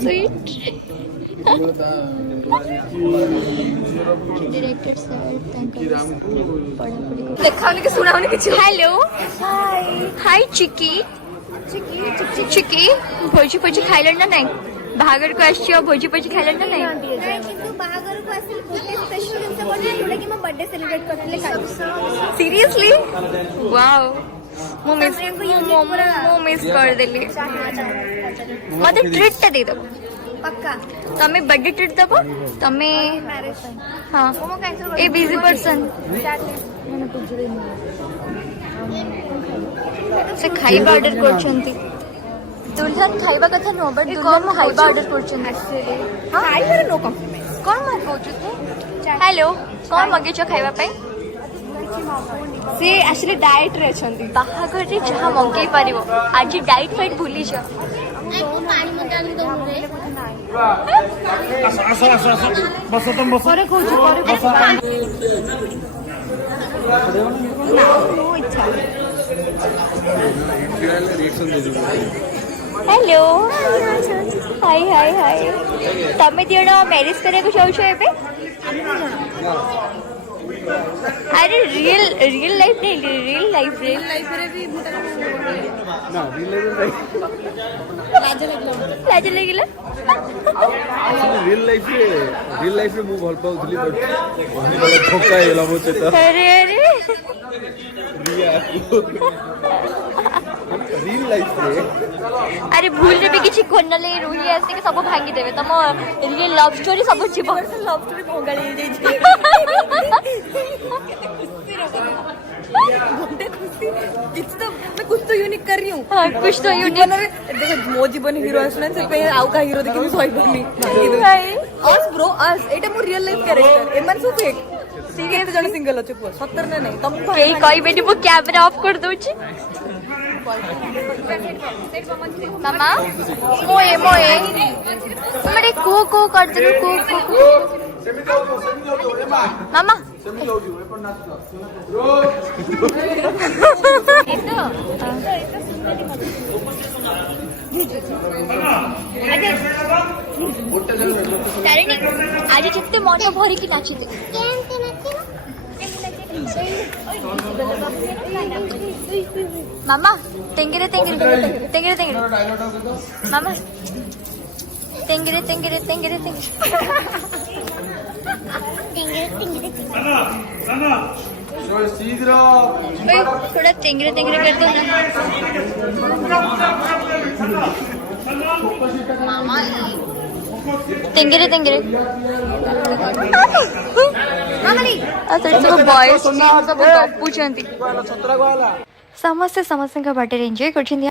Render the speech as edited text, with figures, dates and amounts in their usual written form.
sweet director sir देखाउने कि सुनाउने कि हेलो हाय चिकी चिकी चिकी भोजी भोजी खाइलन ना नहीं बाहागर को आसी भोजी भोजी खाइलन ना नहीं କିନ୍ତୁ ବାହାଘରକୁ ଆସିଲି ଗୋଟେ ସ୍ପେଶାଲ ଜିନିଷ କରିଥିଲି ଯୋଉଟା କି ମୋ ବର୍ଥଡେ ସେଲିବ୍ରେଟ କରିଥିଲେ କାଲି सीरियसली वाओ मु मिस कर देली मते ट्रीट ता दे दो पक्का तमे बर्थडे ट्रीट दबो तमे मैरिज हां ए बिजी पर्सन से खाइबा ऑर्डर करछंती दुल्हन खाइबा कथा नो बट दुल्हन खाइबा ऑर्डर करछंती खाइबार नो कॉम्प्लिमेंट कोन मा कहछु तू हेलो कोन मगे छ खाइबा पई से एक्चुअली डाइट रे छंती बाहागर रे जहा मंगे पारिबो आज डाइट फाइट भूली छ पानी मत आनी दो रे बस तुम बस करे कहछु करे नो इच्छा हेलो हाय हाय हाय तमे दियण मैरिज करे को चाहू छ एबे अरे रियल लाइफ नहीं रियल लाइफ रे रे भी ना लाज लागिला रियल लाइफ रे मु भल पाउथली बट बहुत धोखा हेला मो सेता अरे अरे रियल लाइफ रे अरे भूल रे भी किछि कोन ले रोही आसे के सब भांगी देबे तम रियल लव स्टोरी सब जीवन लव स्टोरी भोगाली जाई मैं कुछ तो यूनिक कर रही हूँ कुछ तो यूनिक देखो मो जीवन हीरो आसना से पे आउ का हीरो देखि सही पड़नी अस ब्रो अस एटा मो रियल लाइफ कैरेक्टर एमन सो फेक सीरियस जण सिंगल अछि पुआ 70 ने नहीं तुम केई कहि बेटी वो कैमरा ऑफ कर दोछि मामा मोए हमरे को कर देलु को मामा तारिणी आज जितने मन भरी की नाचते मामा तेंगरे तेंगरे तेंगरे तेंगरे मामा तेंगरे तेंगरे तेंगरे तेंगरे थोड़ा तेंगरे तेंगरे कर दो ना मामा तेंगरे तेंगरे बॉयज सब गपुचंती समस्ते बर्थडे एंजॉय कर